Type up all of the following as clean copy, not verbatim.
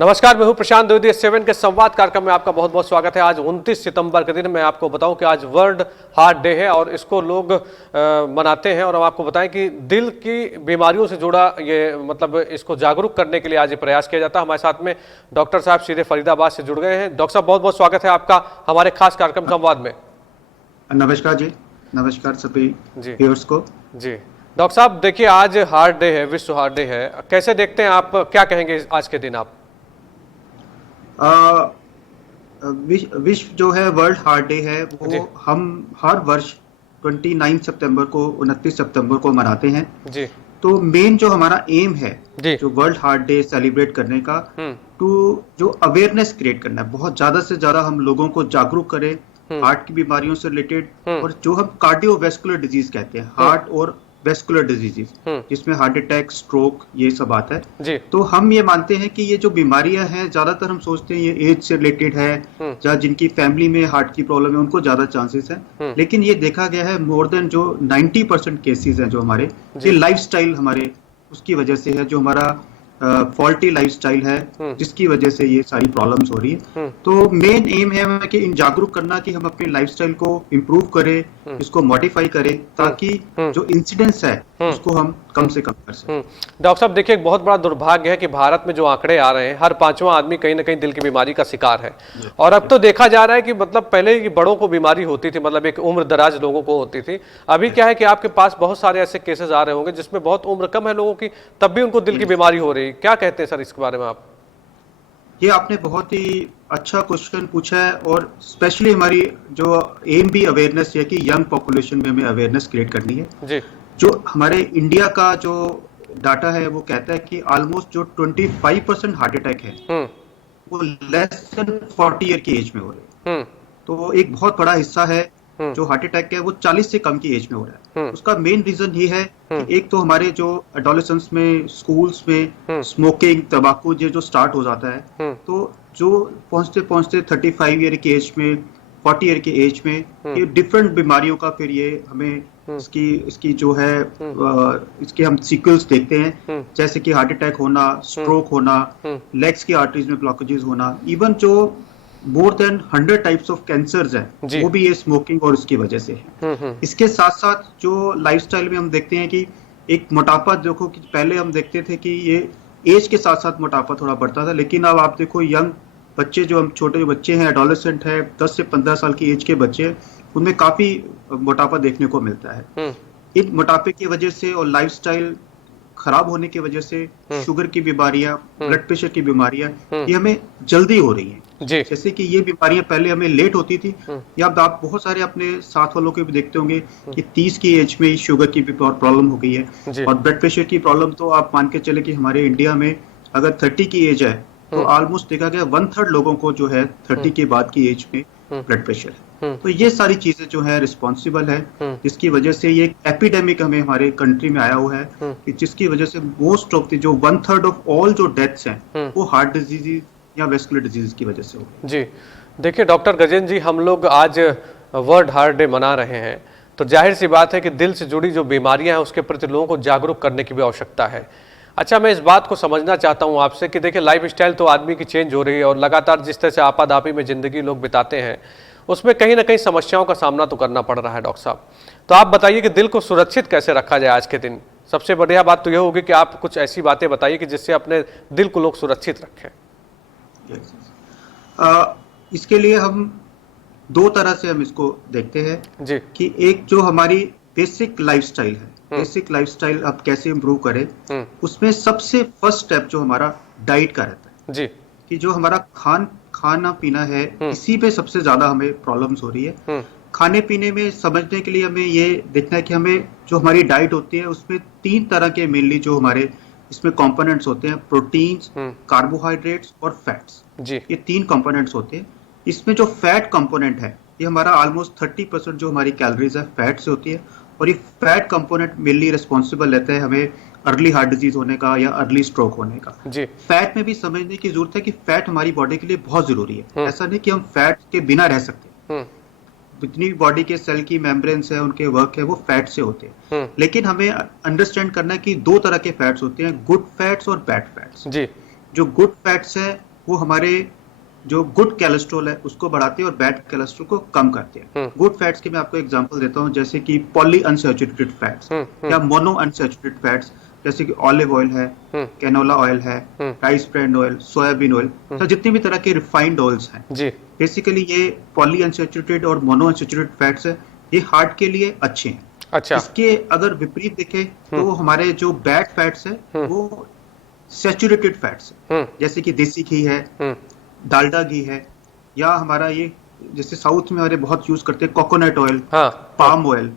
नमस्कार, मैं हूं प्रशांत द्विवेदी। 7 के संवाद कार्यक्रम में आपका बहुत बहुत स्वागत है। आज 29 सितंबर के दिन मैं आपको बताऊं कि आज वर्ल्ड हार्ट डे है और इसको लोग मनाते हैं। और हम आपको बताएं कि दिल की बीमारियों से जुड़ा ये मतलब इसको जागरूक करने के लिए आज ये प्रयास किया जाता है। हमारे साथ में डॉक्टर साहब सीधे फरीदाबाद से जुड़ गए हैं। डॉक्टर साहब, बहुत बहुत स्वागत है आपका हमारे खास कार्यक्रम संवाद में। नमस्कार जी, नमस्कार सभी व्यूअर्स को। जी डॉक्टर साहब, देखिए आज हार्ट डे है, विश्व हार्ट डे है। कैसे देखते हैं आप, क्या कहेंगे आज के दिन आप? विश्व जो है वर्ल्ड हार्ट डे है वो हम हर वर्ष 29 सितंबर को 29 सितंबर को मनाते हैं जी। तो मेन जो हमारा एम है जो वर्ल्ड हार्ट डे सेलिब्रेट करने का, तो जो अवेयरनेस क्रिएट करना है, बहुत ज्यादा से ज्यादा हम लोगों को जागरूक करें हार्ट की बीमारियों से रिलेटेड, और जो हम कार्डियोवैस्कुलर डिजीज कहते हैं, हार्ट और वेस्कुलर डिजीजेस, जिसमें हार्ट अटैक, स्ट्रोक, ये सब आता है जी। तो हम ये मानते हैं कि ये जो बीमारियां हैं, ज्यादातर हम सोचते हैं ये एज से रिलेटेड है, या जिनकी फैमिली में हार्ट की प्रॉब्लम है उनको ज्यादा चांसेस है। लेकिन ये देखा गया है मोर देन जो 90% केसेस हैं जो हमारे, ये लाइफस्टाइल हमारे उसकी वजह से है, जो हमारा फॉल्टी लाइफस्टाइल है जिसकी वजह से ये सारी प्रॉब्लम्स हो रही है। तो मेन एम है कि इन जागरूक करना कि हम अपने लाइफस्टाइल को इम्प्रूव करें, इसको मॉडिफाई करें, ताकि जो इंसिडेंट्स है उसको हम कम से कम कर सकें। डॉक्टर साहब, देखिए एक बहुत बड़ा दुर्भाग्य है कि भारत में जो आंकड़े आ रहे हैं, हर 5वां आदमी कहीं ना कहीं दिल की बीमारी का शिकार है। और अब तो देखा जा रहा है कि मतलब पहले की बड़ों को बीमारी होती थी, मतलब एक उम्र दराज लोगों को होती थी। अभी क्या है कि आपके पास बहुत सारे ऐसे केसेस आ रहे होंगे जिसमें बहुत उम्र कम है लोगों की, तब भी उनको दिल की बीमारी हो रही है। क्या कहते हैं सर इसके बारे में आप? ये आपने बहुत ही अच्छा क्वेश्चन पूछा है, और स्पेशली हमारी जो एम भी अवेयरनेस है कि यंग पॉपुलेशन में हमें अवेयरनेस क्रिएट करनी है जी। जो हमारे इंडिया का जो डाटा है वो कहता है कि ऑलमोस्ट जो 25% हार्ट अटैक है वो लेस देन 40 ईयर की एज में हो रहे हैं। तो एक बहुत बड़ा हिस्सा है जो हार्ट अटैक है वो 40 से कम की एज में हो रहा है। उसका मेन रीजन ये है कि एक तो हमारे जो एडोलेसेंस में, स्कूल्स में स्मोकिंग, तंबाकू ये जो स्टार्ट हो जाता है, तो जो पहुंचते पहुंचते 35 ईयर की एज में, 40 ईयर की एज में ये डिफरेंट बीमारियों का फिर ये हमें इसकी जो है इसके हम सीक्वल्स देखते हैं, जैसे कि हार्ट अटैक होना, स्ट्रोक होना, लेग्स की आर्टरीज में ब्लॉकेजेस होना, इवन जो more than 100 types of cancers हैं वो भी ये स्मोकिंग और उसकी वजह से है। इसके साथ साथ जो लाइफस्टाइल में हम देखते हैं कि एक मोटापा, देखो कि पहले हम देखते थे कि ये एज के साथ साथ मोटापा थोड़ा बढ़ता था, लेकिन अब आप देखो यंग बच्चे, जो हम छोटे बच्चे हैं, एडोलेसेंट है, 10 से 15 साल की एज के बच्चे, उनमें काफी मोटापा देखने को मिलता है। इन मोटापे की वजह से और लाइफस्टाइल खराब होने की वजह से शुगर की बीमारियां, ब्लड प्रेशर की बीमारियां ये हमें जल्दी हो रही हैं। जैसे कि ये बीमारियां पहले हमें लेट होती थी, या आप बहुत सारे अपने साथ वालों के भी देखते होंगे कि 30 की एज में शुगर की भी प्रॉब्लम हो गई है, और ब्लड प्रेशर की प्रॉब्लम तो आप मान के चले कि हमारे इंडिया में अगर 30 की एज है तो ऑलमोस्ट देखा गया 1/3 लोगों को जो है 30 के बाद की एज में ब्लड प्रेशर है। तो ये सारी चीजें जो है रिस्पॉन्सिबल है, जिसकी वजह से ये एपिडेमिक हमें हमारे कंट्री में आया हुआ है, कि जिसकी वजह से मोस्ट ऑफ द जो 1/3 ऑफ ऑल जो डेथ्स हैं वो हार्ट डिजीज या वेस्कुलर डिजीज की वजह से हो रही है। जी देखिए डॉक्टर गजेंद्र जी, हम लोग आज वर्ल्ड हार्ट डे मना रहे हैं, तो जाहिर सी बात है कि दिल से जुड़ी जो बीमारियां हैं उसके प्रति लोगों को जागरूक करने की भी आवश्यकता है। अच्छा, मैं इस बात को समझना चाहता हूं आपसे कि देखिए लाइफ स्टाइल तो आदमी की चेंज हो रही है, और लगातार जिस तरह से आपाधापी में जिंदगी लोग बिताते हैं उसमें कहीं ना कहीं समस्याओं का सामना तो करना पड़ रहा है। डॉक्टर साहब, तो आप बताइए कि दिल को सुरक्षित कैसे रखा जाए आज के दिन? सबसे बढ़िया बात तो यह होगी कि आप कुछ ऐसी बातें बताइए कि जिससे अपने दिल को लोग सुरक्षित रखें। इसके लिए हम दो तरह से हम इसको देखते हैं जी। कि एक जो हमारी बेसिक लाइफस्टाइल है, बेसिक लाइफस्टाइल अब कैसे इम्प्रूव करें, उसमें सबसे फर्स्ट स्टेप जो हमारा डाइट का रहता है जी। कि जो हमारा खाना पीना है, इसी पे सबसे ज्यादा हमें प्रॉब्लम्स हो रही है। खाने पीने में समझने के लिए हमें ये देखना है कि हमें जो हमारी डाइट होती है उसमें 3 तरह के मेनली जो हमारे इसमें कंपोनेंट्स होते हैं, प्रोटीन्स, कार्बोहाइड्रेट्स और फैट्स जी। ये 3 कंपोनेंट्स होते हैं। इसमें जो फैट कंपोनेंट है ये हमारा ऑलमोस्ट 30% जो हमारी कैलोरीज है फैट से होती है, और ये फैट कंपोनेंट मेनली रिस्पॉन्सिबल रहता है हमें अर्ली हार्ट डिजीज होने का या अर्ली स्ट्रोक होने का जी। फैट में भी समझने की जरूरत है कि फैट हमारी बॉडी के लिए बहुत जरूरी है। ऐसा नहीं कि हम फैट के बिना रह सकते, जितनी भी बॉडी के सेल की मेम्ब्रेन्स है, उनके वर्क है, वो फैट से होते हैं। लेकिन हमें अंडरस्टैंड करना है कि 2 तरह के फैट्स होते हैं, गुड फैट्स और बैड फैट्स जी। जो गुड फैट्स है वो हमारे जो गुड कोलेस्ट्रॉल है उसको बढ़ाते हैं और बैड कोलेस्ट्रॉल को कम करते हैं। गुड फैट्स की मैं आपको एग्जांपल देता हूँ, जैसे कि पॉली अनसैचुरेटेड फैट्स या मोनो अनसैचुरेटेड फैट्स, जैसे कि ऑलिव ऑयल है, कैनोला ऑयल है, rice bran oil, soybean oil, तो जितनी भी तरह के रिफाइंड ऑयल्स हैं जी, बेसिकली ये पॉली अनसैचुरेटेड और मोनो अनसैचुरेटेड फैट्स है, ये हार्ट के लिए अच्छे हैं। अच्छा। इसके अगर विपरीत देखें तो हमारे जो बैड फैट्स है वो सैचुरेटेड फैट्स है, जैसे कि देसी घी है, डालडा घी है, या हमारा ये जैसे साउथ में हमारे बहुत यूज करते हैं कोकोनट ऑयल, पाम ऑयल,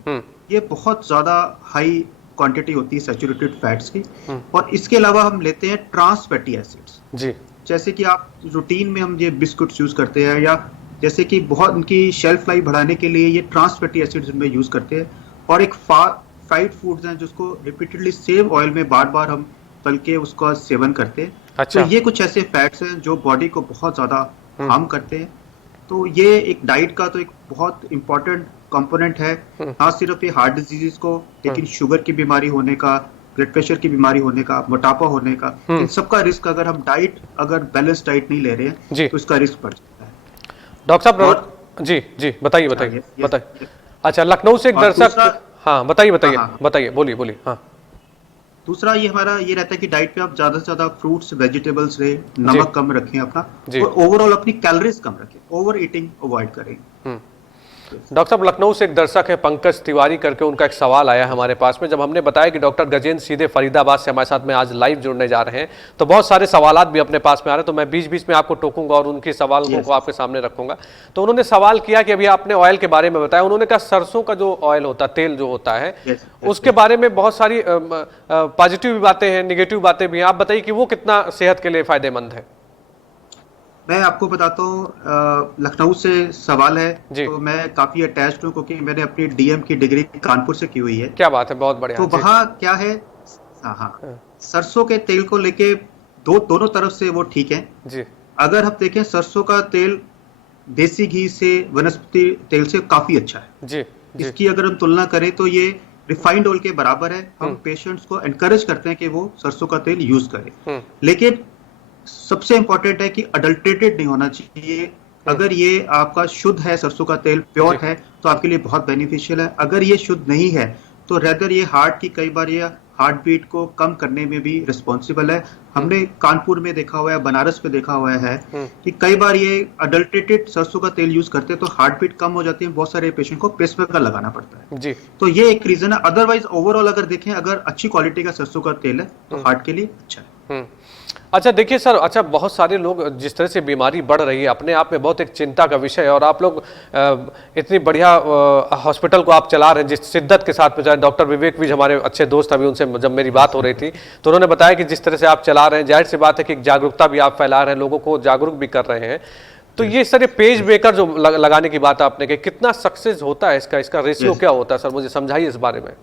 ये बहुत ज्यादा हाई क्वांटिटी होती है सैचुरेटेड फैट्स की। और इसके अलावा हम लेते हैं ट्रांस फैटी एसिड्स जी, जैसे कि आप रूटीन में हम ये बिस्कुट्स यूज करते हैं, या जैसे कि बहुत उनकी शेल्फ लाइफ बढ़ाने के लिए ये ट्रांस फैटी एसिड्स में यूज करते हैं। और एक फ्राइड फूड्स हैं जिसको रिपीटेडली सेम ऑयल में बार बार हम तल के उसका सेवन करते हैं। अच्छा। तो ये कुछ ऐसे फैट्स हैं जो बॉडी को बहुत ज्यादा हार्म करते हैं। तो ये एक डाइट का तो एक बहुत इंपॉर्टेंट कंपोनेंट है, ना सिर्फ ये हार्ट डिजीज को, लेकिन शुगर की बीमारी होने का, ब्लड प्रेशर की बीमारी होने का, मोटापा होने का, इन सबका रिस्क अगर हम अगर बैलेंस डाइट नहीं ले रहे हैं तो इसका रिस्क बढ़ जाता है। डॉक्टर साहब जी जी बताइए बताइए बताइए। अच्छा, लखनऊ से एक दर्शक, हाँ बताइए बताइए बताइए, बोलिए बोलिए। हाँ, दूसरा ये हमारा ये रहता है कि डाइट पे आप ज्यादा से ज्यादा फ्रूट्स वेजिटेबल्स रहे, नमक कम रखें अपना, और ओवरऑल अपनी कैलोरीज कम रखें, ओवर ईटिंग अवॉइड करें। डॉक्टर साहब, लखनऊ से एक दर्शक है पंकज तिवारी करके, उनका एक सवाल आया हमारे पास में। जब हमने बताया कि डॉक्टर गजेंद्र सीधे फरीदाबाद से हमारे साथ में आज लाइव जुड़ने जा रहे हैं, तो बहुत सारे सवालात भी अपने पास में आ रहे हैं, तो मैं बीच बीच में आपको टोकूंगा और उनके सवालों को आपके सामने रखूंगा। तो उन्होंने सवाल किया कि अभी आपने ऑयल के बारे में बताया, उन्होंने कहा सरसों का जो ऑयल होता है, तेल जो होता है, उसके बारे में बहुत सारी पॉजिटिव बातें हैं, निगेटिव बातें भी हैं। आप बताइए कि वो कितना सेहत के लिए फायदेमंद है। मैं आपको बताता हूँ, लखनऊ से सवाल है तो मैं काफी अटैच्ड हूँ, क्योंकि मैंने अपनी डीएम की डिग्री कानपुर से की हुई है। क्या बात है, बहुत बढ़िया। तो वहाँ क्या है, सरसों के तेल को लेके दोनों तरफ से वो ठीक है जी। अगर हम देखें, सरसों का तेल देसी घी से, वनस्पति तेल से काफी अच्छा है जी। इसकी अगर हम तुलना करें तो ये रिफाइंड ऑयल के बराबर है। हम पेशेंट्स को एनकरेज करते हैं कि वो सरसों का तेल यूज करें, लेकिन सबसे इंपॉर्टेंट है कि अडल्ट्रेटेड नहीं होना चाहिए। अगर ये आपका शुद्ध है, सरसों का तेल प्योर है, तो आपके लिए बहुत बेनिफिशियल है। अगर ये शुद्ध नहीं है तो रेदर ये हार्ट की, कई बार ये हार्ट बीट को कम करने में भी रिस्पॉन्सिबल है। हमने कानपुर में देखा हुआ है, बनारस में देखा हुआ है कि कई बार ये अडल्ट्रेटेड सरसों का तेल यूज करते हैं तो हार्ट बीट कम हो जाती है, बहुत सारे पेशेंट को पेसमेकर लगाना पड़ता है जी। तो ये एक रीजन है। अदरवाइज ओवरऑल अगर देखें, अगर अच्छी क्वालिटी का सरसों का तेल है तो हार्ट के लिए अच्छा है। अच्छा, देखिए सर, अच्छा बहुत सारे लोग, जिस तरह से बीमारी बढ़ रही है, अपने आप में बहुत एक चिंता का विषय है, और आप लोग इतनी बढ़िया हॉस्पिटल को आप चला रहे हैं जिस शिद्दत के साथ में। चाहे डॉक्टर विवेक भी हमारे अच्छे दोस्त, अभी उनसे जब मेरी बात हो रही थी तो उन्होंने बताया कि जिस तरह से आप चला रहे हैं, जाहिर सी बात है कि एक जागरूकता भी आप फैला रहे हैं, लोगों को जागरूक भी कर रहे हैं। तो ये सर, ये पेज ब्रेकर जो लगाने की बात आपने कही, कितना सक्सेस होता है इसका रेशियो क्या होता है सर, मुझे समझाइए इस बारे में।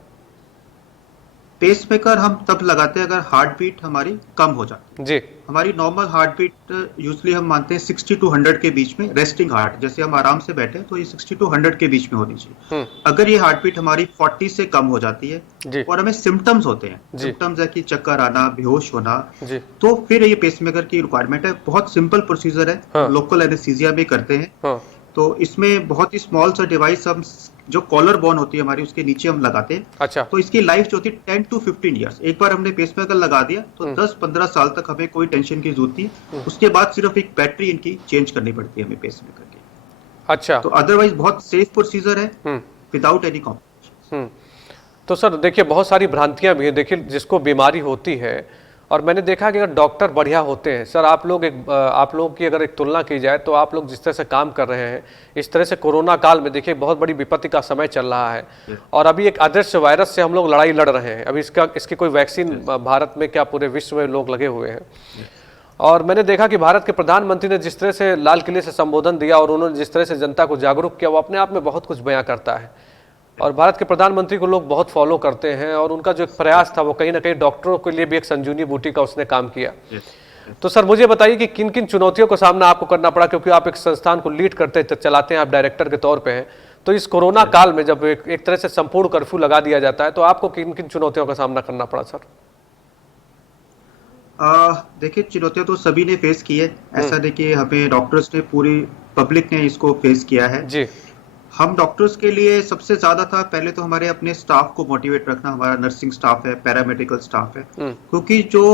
पेसमेकर हम तब लगाते हैं अगर हार्ट बीट हमारी कम हो जाती है जी। हमारी नॉर्मल हार्ट बीट यूजली हम मानते हैं 60 to 100 के बीच में, रेस्टिंग हार्ट, जैसे हम आराम से बैठे तो ये 60 to 100 के बीच में होनी चाहिए। अगर ये हार्ट बीट हमारी 40 से कम हो जाती है जी, और हमें सिम्टम्स होते हैं, सिम्टम्स है कि चक्कर आना, बेहोश होना जी, तो फिर ये पेसमेकर की रिक्वायरमेंट है। बहुत सिंपल प्रोसीजर है, लोकल एनेस्थीसिया भी करते हैं। तो इसमें बहुत ही स्मॉल सा डिवाइस हम, जो कॉलर बोन होती है हमारी, उसके नीचे हम लगाते हैं। अच्छा। तो इसकी लाइफ जो होती है 10 to 15 ईयर्स। एक बार हमने पेसमेकर लगा दिया तो 10-15 साल तक हमें कोई टेंशन की जरूरत नहीं। उसके बाद सिर्फ एक बैटरी इनकी चेंज करनी पड़ती है हमें पेसमेकर की। अच्छा। तो अदरवाइज बहुत सेफ प्रोसीजर है, विदाउट एनी कॉम्प्लिकेशन। तो सर देखिए, बहुत सारी भ्रांतियां भी है। देखिए, जिसको बीमारी होती है, और मैंने देखा कि अगर डॉक्टर बढ़िया होते हैं सर, आप लोगों की अगर एक तुलना की जाए तो आप लोग जिस तरह से काम कर रहे हैं, इस तरह से कोरोना काल में देखिए बहुत बड़ी विपत्ति का समय चल रहा है, और अभी एक अदृश्य वायरस से हम लोग लड़ाई लड़ रहे हैं। अभी इसकी कोई वैक्सीन भारत में क्या पूरे विश्व में लोग लगे हुए हैं। और मैंने देखा कि भारत के प्रधानमंत्री ने जिस तरह से लाल किले से संबोधन दिया और उन्होंने जिस तरह से जनता को जागरूक किया, वो अपने आप में बहुत कुछ बयां करता है। और भारत के प्रधानमंत्री को लोग बहुत फॉलो करते हैं, और उनका जो एक प्रयास था वो कहीं ना कहीं डॉक्टरों के लिए भी एक संजीवनी बूटी का उसने काम किया। तो सर मुझे बताइए कि किन किन चुनौतियों का सामना आपको करना पड़ा, क्योंकि आप एक संस्थान को लीड करते चलाते हैं, आप डायरेक्टर के तौर पे हैं। तो इस कोरोना काल में जब एक तरह से संपूर्ण कर्फ्यू लगा दिया जाता है, तो आपको किन किन चुनौतियों का सामना करना पड़ा सर? देखिए, चुनौतियां तो सभी ने फेस की है। ऐसा नहीं कि हमें डॉक्टर्स ने, पूरी पब्लिक ने इसको फेस किया है। जी। हम डॉक्टर्स के लिए सबसे ज्यादा था पहले तो हमारे अपने स्टाफ को मोटिवेट रखना। हमारा नर्सिंग स्टाफ है, पैरामेडिकल स्टाफ है, क्योंकि जो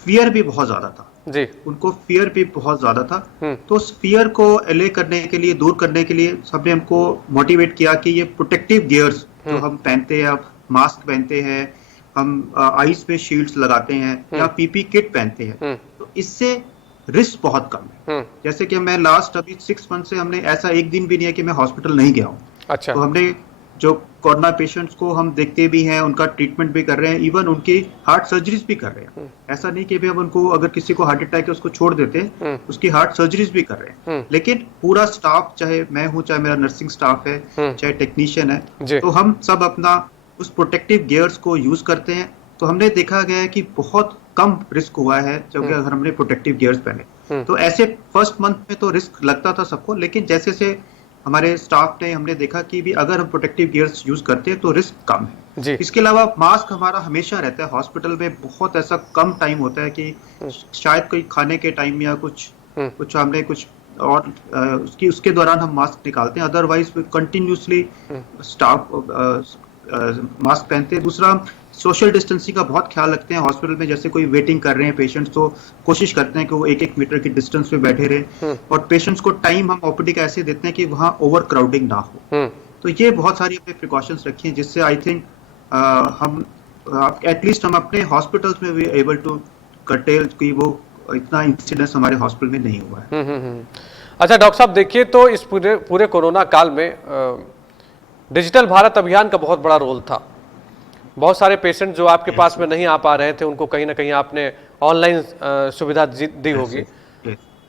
फियर भी बहुत ज्यादा था। जी। उनको फियर भी बहुत ज्यादा था। तो उस फियर को एले करने के लिए, दूर करने के लिए सबने हमको मोटिवेट किया कि ये प्रोटेक्टिव गियर्स जो हम पहनते हैं, अब मास्क पहनते हैं, हम आईज पे शील्ड्स लगाते हैं या पीपी किट पहनते हैं, तो इससे रिस्क बहुत कम है। जैसे कि मैं लास्ट अभी 6 मंथ से, हमने ऐसा एक दिन भी नहीं है कि मैं हॉस्पिटल नहीं गया हूँ। अच्छा। तो हमने जो कोरोना पेशेंट्स को हम देखते भी हैं, उनका ट्रीटमेंट भी कर रहे हैं, इवन उनकी हार्ट सर्जरीज भी कर रहे हैं। ऐसा नहीं कि हम उनको, अगर किसी को हार्ट अटैक है उसको छोड़ देते हैं, उसकी हार्ट सर्जरीज भी कर रहे हैं। लेकिन पूरा स्टाफ, चाहे मैं हूं, चाहे मेरा नर्सिंग स्टाफ है, चाहे टेक्नीशियन है, तो हम सब अपना उस प्रोटेक्टिव गियर्स को यूज करते हैं। तो हमने देखा गया है कि बहुत कम रिस्क हुआ है जब अगर हमने प्रोटेक्टिव गियर्स पहने। तो ऐसे फर्स्ट मंथ में तो रिस्क लगता था सबको, लेकिन जैसे से हमारे स्टाफ ने, हमने देखा कि भी अगर हम प्रोटेक्टिव गियर्स यूज करते हैं तो रिस्क कम है। इसके अलावा मास्क हमारा हमेशा रहता है। हॉस्पिटल में बहुत ऐसा कम टाइम होता है कि शायद कोई खाने के टाइम या कुछ हमने कुछ और उसके दौरान हम मास्क निकालते हैं, अदरवाइज कंटिन्यूसली स्टाफ मास्क पहनते हैं। दूसरा, सोशल डिस्टेंसिंग का बहुत ख्याल रखते हैं। हॉस्पिटल में जैसे कोई वेटिंग कर रहे हैं पेशेंट्स, तो कोशिश करते हैं कि वो 1-1 मीटर की डिस्टेंस पे बैठे रहे, और पेशेंट्स को टाइम हम ओपीडी का ऐसे देते हैं कि वहां ओवर क्राउडिंग ना हो। तो ये बहुत सारी हमने प्रिकॉशंस रखी हैं, जिससे आई थिंक हम एटलीस्ट हम अपने हॉस्पिटल्स में भी एबल टू कर्टेल कि वो इतना इंसिडेंस हमारे हॉस्पिटल में नहीं हुआ है। अच्छा डॉक्टर साहब, देखिए तो इस पूरे कोरोना काल में डिजिटल भारत अभियान का बहुत बड़ा रोल था। बहुत सारे पेशेंट जो आपके पास में नहीं आ पा रहे थे, उनको कहीं ना कहीं आपने ऑनलाइन सुविधा दी होगी।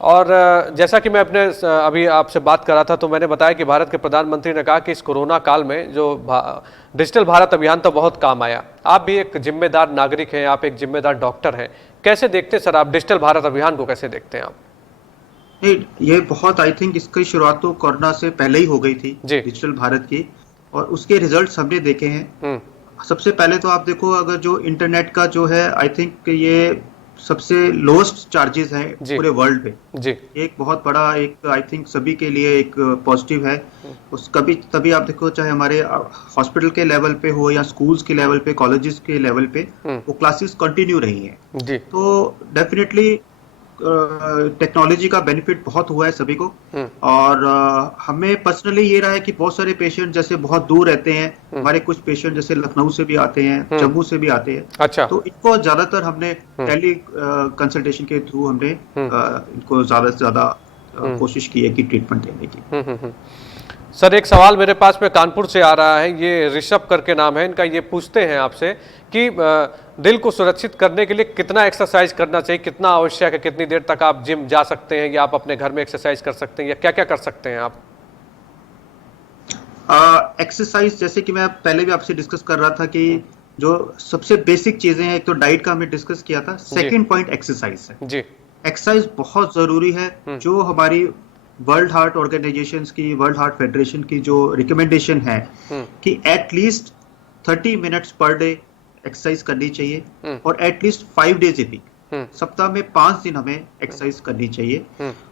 और जैसा कि मैं अपने अभी आपसे बात कर रहा था, तो मैंने बताया कि भारत के प्रधानमंत्री ने कहा कि इस कोरोना काल में जो डिजिटल भारत अभियान तो बहुत काम आया। आप भी एक जिम्मेदार नागरिक हैं, आप एक जिम्मेदार डॉक्टर हैं, कैसे देखते हैं सर आप डिजिटल भारत अभियान को, कैसे देखते हैं आप? ये बहुत, आई थिंक इसकी शुरुआत तो कोरोना से पहले ही हो गई थी, डिजिटल भारत की, और उसके रिजल्ट्स हमने देखे हैं। सबसे पहले तो आप देखो, अगर जो इंटरनेट का जो है, आई थिंक ये सबसे लोएस्ट चार्जेस हैं पूरे वर्ल्ड पे। जी। एक बहुत बड़ा, एक आई थिंक सभी के लिए एक पॉजिटिव है। उस तभी आप देखो, चाहे हमारे हॉस्पिटल के लेवल पे हो या स्कूल्स के लेवल पे, कॉलेजेस के लेवल पे, वो क्लासेस कंटिन्यू रही हैं। जी। तो डेफिनेटली टेक्नोलॉजी का बेनिफिट बहुत हुआ है सभी को। और हमें पर्सनली ये रहा है कि बहुत सारे पेशेंट जैसे बहुत दूर रहते हैं, हमारे कुछ पेशेंट जैसे लखनऊ से भी आते हैं, जम्मू से भी आते हैं। अच्छा। तो इनको ज्यादातर हमने टेली कंसल्टेशन के थ्रू हमने इनको ज्यादा से ज्यादा कोशिश की है कि ट्रीटमेंट देने की। सर एक सवाल मेरे पास में कानपुर से आ रहा है, ये ऋषभ करके नाम है इनका। ये पूछते हैं आपसे कि दिल को सुरक्षित करने के लिए कितना एक्सरसाइज करना चाहिए, कितना आवश्यक है, कितनी देर तक आप जिम जा सकते हैं या आप अपने घर में एक्सरसाइज कर सकते हैं, या क्या क्या कर सकते हैं आप? एक्सरसाइज, जैसे कि मैं पहले भी आपसे डिस्कस कर रहा था कि जो सबसे बेसिक चीजें हैं, एक तो डाइट का हमने डिस्कस किया था, सेकेंड पॉइंट एक्सरसाइज है। जी। एक्सरसाइज बहुत जरूरी है। जो हमारी वर्ल्ड हार्ट ऑर्गेनाइजेशन की, वर्ल्ड हार्ट फेडरेशन की जो रिकमेंडेशन है कि at least 30 minutes per day exercise करनी चाहिए, और एटलीस्ट 5 डेज ए वीक, सप्ताह में 5 दिन हमें एक्सरसाइज करनी चाहिए।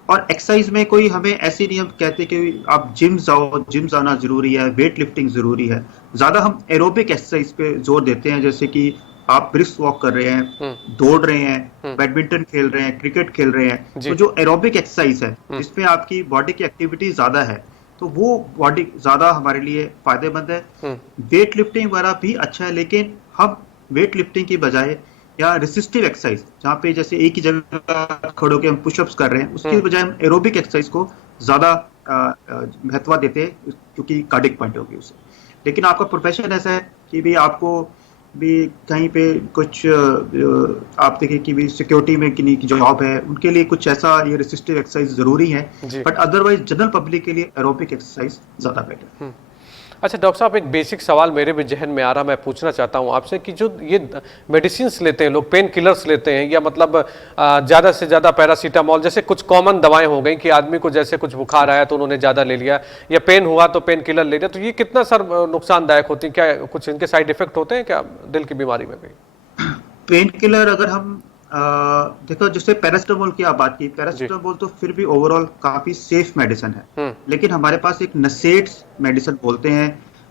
और एक्सरसाइज में कोई हमें ऐसे नहीं हम कहते कि आप जिम जाओ, जिम जाना जरूरी है, वेट लिफ्टिंग जरूरी है। ज्यादा हम एरोबिक एक्सरसाइज पे जोर देते हैं, जैसे कि आप ब्रिस्क वॉक कर रहे हैं, दौड़ रहे हैं, बैडमिंटन खेल रहे हैं, क्रिकेट खेल रहे हैं, तो जो एरोबिक एक्सरसाइज है जिसमें आपकी बॉडी की एक्टिविटी ज्यादा है, तो वो बॉडी ज्यादा हमारे लिए फायदेमंद है। वेट लिफ्टिंग वगैरह भी अच्छा है, लेकिन हम वेट लिफ्टिंग की बजाय या रेसिस्टिव एक्सरसाइज, जहाँ पे जैसे एक ही जगह खड़े होकर हम पुशअप्स कर रहे हैं, उसकी बजाय हम एरोबिक एक्सरसाइज को ज्यादा महत्व देते हैं, क्योंकि कार्डिक पॉइंट होगी उससे। लेकिन आपका प्रोफेशन ऐसा है कि भी आपको भी कहीं पे कुछ आप देखिए कि भी सिक्योरिटी में किन्हीं की जॉब है, उनके लिए कुछ ऐसा ये रेसिस्टिव एक्सरसाइज जरूरी है, बट अदरवाइज जनरल पब्लिक के लिए एरोबिक एक्सरसाइज ज्यादा बेटर है। अच्छा डॉक्टर साहब, एक बेसिक सवाल मेरे भी जहन में आ रहा, मैं पूछना चाहता हूं आपसे कि जो ये मेडिसिन लेते हैं लोग, पेन किलर्स लेते हैं, या मतलब ज़्यादा से ज़्यादा पैरासीटामॉल जैसे कुछ कॉमन दवाएं हो गई कि आदमी को जैसे कुछ बुखार आया तो उन्होंने ज़्यादा ले लिया, या पेन हुआ तो पेन किलर ले लिया, तो ये कितना सर नुकसानदायक होती है? क्या कुछ इनके साइड इफेक्ट होते हैं क्या दिल की बीमारी में भी? पेन किलर अगर हम देखो, जैसे पैरासिटामोल की आप बात की, पैरासिटामोल तो फिर भी ओवरऑल काफी सेफ मेडिसिन है। लेकिन हमारे पास एक नसेट्स मेडिसिन बोलते हैं,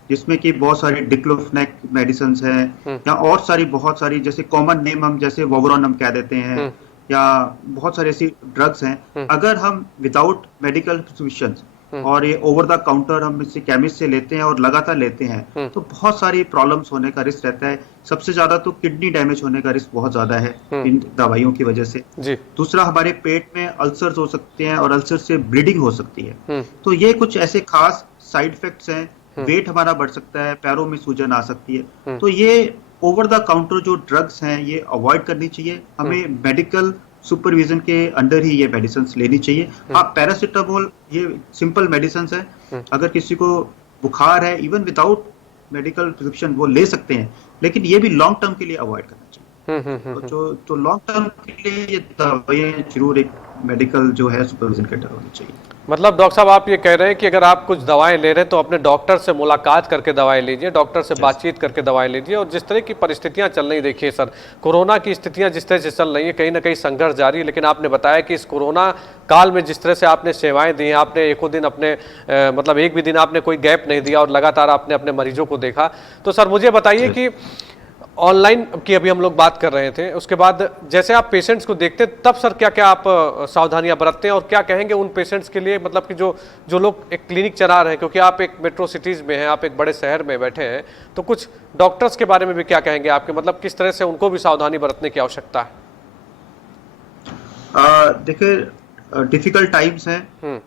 जिसमें कि बहुत सारी डिक्लोफेनेक मेडिसिन हैं, या और सारी बहुत सारी, जैसे कॉमन नेम हम जैसे वोवरॉन हम कह देते हैं, या बहुत सारी ऐसी ड्रग्स हैं, अगर हम विदाउट मेडिकल प्रिस्क्रिप्शन और ये ओवर द काउंटर हम इसे केमिस्ट से लेते हैं और लगातार लेते हैं, तो बहुत सारी प्रॉब्लम्स होने का रिस्क रहता है। सबसे ज्यादा तो किडनी डैमेज होने का रिस्क बहुत ज्यादा है इन दवाइयों की वजह से। दूसरा, हमारे पेट में अल्सर्स हो सकते हैं और अल्सर से ब्लीडिंग हो सकती है। तो ये कुछ ऐसे खास साइड इफेक्ट्स हैं। वेट हमारा बढ़ सकता है, पैरों में सूजन आ सकती है। तो ये ओवर द काउंटर जो ड्रग्स हैं ये अवॉइड करनी चाहिए। हमें मेडिकल सुपरविजन के अंडर ही ये मेडिसिन लेनी चाहिए। आप पैरासिटामोल, ये सिंपल मेडिसिन है, अगर किसी को बुखार है, इवन विदाउट मेडिकल प्रिस्क्रिप्शन वो ले सकते हैं, लेकिन ये भी लॉन्ग टर्म के लिए अवॉइड करना चाहिए। तो लॉन्ग टर्म के लिए ये दवाइयां जरूर एक मेडिकल जो है सुपरविजन के अंडर होनी चाहिए। मतलब डॉक्टर साहब आप ये कह रहे हैं कि अगर आप कुछ दवाएं ले रहे हैं तो अपने डॉक्टर से मुलाकात करके दवाएं लीजिए, डॉक्टर से बातचीत करके दवाएं लीजिए। और जिस तरह की परिस्थितियां चल रही, देखिए सर, कोरोना की स्थितियां जिस तरह से चल रही है, कहीं ना कहीं संघर्ष जारी है। लेकिन आपने बताया कि इस कोरोना काल में जिस तरह से आपने सेवाएं दी, आपने एको दिन अपने मतलब एक भी दिन आपने कोई गैप नहीं दिया और लगातार आपने अपने मरीजों को देखा। तो सर मुझे बताइए कि ऑनलाइन की अभी हम लोग बात कर रहे थे, उसके बाद जैसे आप पेशेंट्स को देखते हैं, तब सर क्या क्या आप सावधानियां बरतते हैं और क्या कहेंगे उन पेशेंट्स के लिए, मतलब कि जो लोग एक क्लिनिक चला रहे हैं, क्योंकि आप एक मेट्रो सिटीज में हैं, आप एक बड़े शहर में बैठे हैं, तो कुछ डॉक्टर्स के बारे में भी क्या कहेंगे आपके, मतलब किस तरह से उनको भी सावधानी बरतने की आवश्यकता है? देखिए, डिफिकल्ट टाइम्स हैं।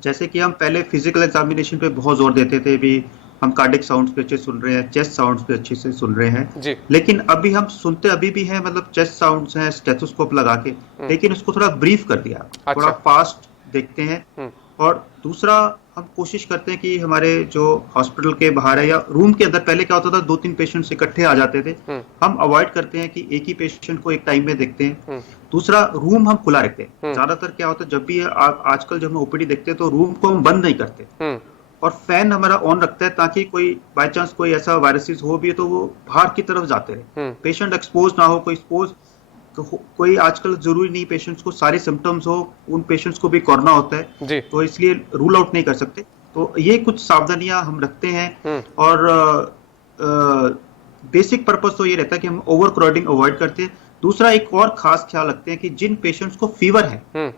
जैसे कि हम पहले फिजिकल एग्जामिनेशन पे बहुत जोर देते थे, भी हम कार्डिक साउंड्स पे अच्छे सुन रहे हैं, चेस्ट साउंड्स पे अच्छे से सुन रहे हैं, लेकिन अभी हम सुनते अभी भी हैं, मतलब चेस्ट साउंड्स हैं स्टेथोस्कोप लगा के, लेकिन उसको थोड़ा ब्रीफ कर दिया, थोड़ा फास्ट देखते हैं। और दूसरा, हम कोशिश करते हैं कि हमारे जो हॉस्पिटल के बाहर है या रूम के अंदर, पहले क्या होता था 2-3 पेशेंट्स इकट्ठे आ जाते थे, हम अवॉइड करते हैं कि एक ही पेशेंट को एक टाइम में देखते हैं। दूसरा, रूम हम खुला रखते हैं। ज्यादातर क्या होता है, जब भी आजकल जब हम ओपीडी देखते हैं तो रूम को हम बंद नहीं करते और फैन हमारा ऑन रखता है, ताकि कोई बाय चांस कोई ऐसा वायरसेस हो भी तो वो बाहर की तरफ जाते रहे, पेशेंट एक्सपोज ना हो। कोई आजकल जरूरी नहीं पेशेंट्स को सारे सिम्टम्स हो, उन पेशेंट्स को भी कोरोना होता है, तो इसलिए रूल आउट नहीं कर सकते। तो ये कुछ सावधानियां हम रखते हैं। और बेसिक पर्पस तो ये रहता है कि हम ओवर क्राउडिंग अवॉइड करते हैं। दूसरा, एक और खास ख्याल रखते हैं कि जिन पेशेंट्स को फीवर है,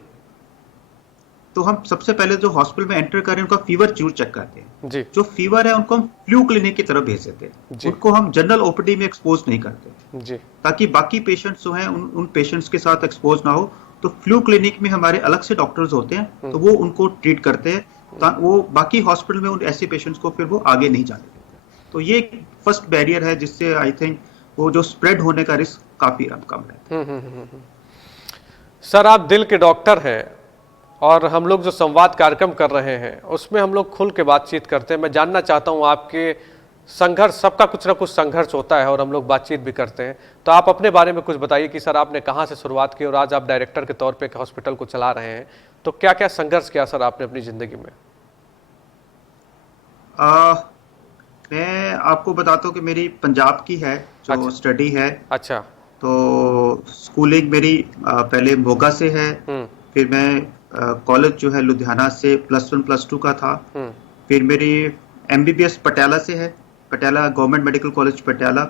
तो हम सबसे पहले जो हॉस्पिटल में एंटर कर रहे हैं उनका फीवर जरूर चेक करते हैं। जो फीवर है उनको हम फ्लू क्लिनिक की तरफ भेज देते हैं, उनको हम जनरल ओपीडी में एक्सपोज नहीं करते, ताकि बाकी पेशेंट्स जो हैं उन पेशेंट्स के साथ एक्सपोज ना हो। तो फ्लू क्लिनिक में हमारे अलग से डॉक्टर्स होते हैं, तो वो उनको ट्रीट करते हैं, वो बाकी हॉस्पिटल में उन ऐसे पेशेंट्स को फिर वो आगे नहीं जाने देते। तो ये फर्स्ट बैरियर है, जिससे आई थिंक वो जो स्प्रेड होने का रिस्क काफी कम रहता है। सर, आप दिल के डॉक्टर हैं और हम लोग जो संवाद कार्यक्रम कर रहे हैं उसमें हम लोग खुल के बातचीत करते हैं। मैं जानना चाहता हूं आपके संघर्ष, सबका कुछ ना कुछ संघर्ष होता है और हम लोग बातचीत भी करते हैं, तो आप अपने बारे में कुछ बताइए कि सर आपने कहां से शुरुआत की और आज आप डायरेक्टर के तौर पे एक हॉस्पिटल को चला रहे हैं, तो क्या क्या संघर्ष किया सर आपने अपनी जिंदगी में? मैं आपको बताता हूँ कि मेरी पंजाब की है जो स्टडी है। अच्छा। तो स्कूलिंग मेरी पहले मोगा से है, फिर मैं कॉलेज जो है लुधियाना से +1 +2 का था, फिर मेरी MBBS पटियाला से है, Patiala government medical college Patiala,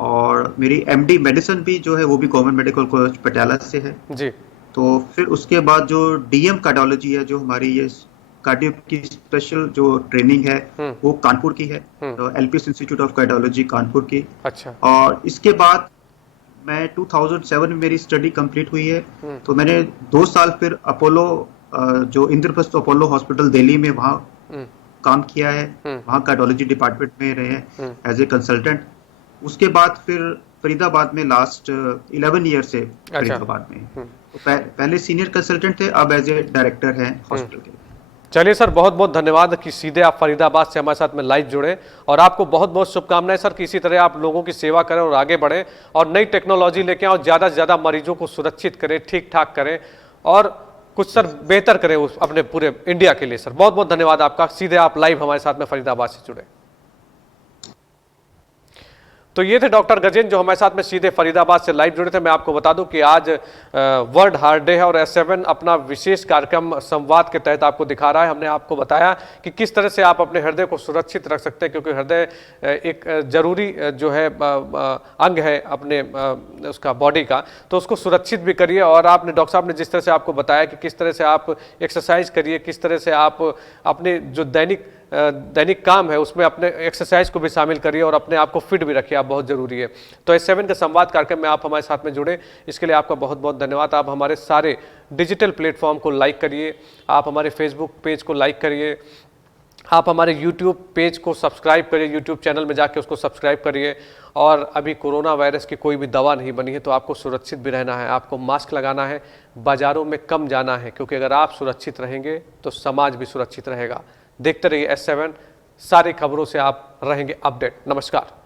और मेरी MD मेडिसिन भी जो है वो भी गवर्नमेंट मेडिकल कॉलेज पटियाला से है जी। तो फिर उसके बाद जो DM कार्डियोलॉजी है, जो हमारी ये कार्डियो की स्पेशल जो ट्रेनिंग है वो कानपुर की है, तो LPS institute of cardiology Kanpur की। अच्छा। और इसके बाद मैं 2007 में मेरी स्टडी कंप्लीट हुई है, तो मैंने 2 साल फिर अपोलो जो इंद्रप्रस्थ अपोलो हॉस्पिटल दिल्ली में वहाँ काम किया है, वहाँ कार्डियोलॉजी डिपार्टमेंट में रहे हैं एज ए कंसल्टेंट। उसके बाद फिर फरीदाबाद में लास्ट 11 ईयर से फरीदाबाद में, तो पहले सीनियर कंसल्टेंट थे, अब एज ए डायरेक्टर हैं हॉस्पिटल के। चलिए सर, बहुत बहुत धन्यवाद कि सीधे आप फरीदाबाद से हमारे साथ में लाइव जुड़े, और आपको बहुत बहुत शुभकामनाएं सर कि इसी तरह आप लोगों की सेवा करें और आगे बढ़ें और नई टेक्नोलॉजी लेके आए और ज़्यादा से ज़्यादा मरीजों को सुरक्षित करें, ठीक ठाक करें और कुछ सर बेहतर करें उस अपने पूरे इंडिया के लिए। सर बहुत बहुत धन्यवाद आपका, सीधे आप लाइव हमारे साथ में फरीदाबाद से जुड़े। तो ये थे डॉक्टर गजेंद्र जो हमारे साथ में सीधे फरीदाबाद से लाइव जुड़े थे। मैं आपको बता दूं कि आज वर्ल्ड हार्ट डे है और S7 अपना विशेष कार्यक्रम संवाद के तहत आपको दिखा रहा है। हमने आपको बताया कि किस तरह से आप अपने हृदय को सुरक्षित रख सकते हैं, क्योंकि हृदय एक जरूरी जो है अंग है अपने उसका बॉडी का, तो उसको सुरक्षित भी करिए। और आपने डॉक्टर साहब ने जिस तरह से आपको बताया कि किस तरह से आप एक्सरसाइज करिए, किस तरह से आप अपने जो दैनिक काम है उसमें अपने एक्सरसाइज को भी शामिल करिए और अपने आप को फिट भी रखिए, आप बहुत ज़रूरी है। तो S7 के संवाद कार्यक्रम में आप हमारे साथ में जुड़े, इसके लिए आपका बहुत बहुत धन्यवाद। आप हमारे सारे डिजिटल प्लेटफॉर्म को लाइक करिए, आप हमारे फेसबुक पेज को लाइक करिए, आप हमारे यूट्यूब पेज को सब्सक्राइब करिए, यूट्यूब चैनल में जाके उसको सब्सक्राइब करिए। और अभी कोरोना वायरस की कोई भी दवा नहीं बनी है, तो आपको सुरक्षित भी रहना है, आपको मास्क लगाना है, बाज़ारों में कम जाना है, क्योंकि अगर आप सुरक्षित रहेंगे तो समाज भी सुरक्षित रहेगा। देखते रहिए S7, सारी खबरों से आप रहेंगे अपडेट। नमस्कार।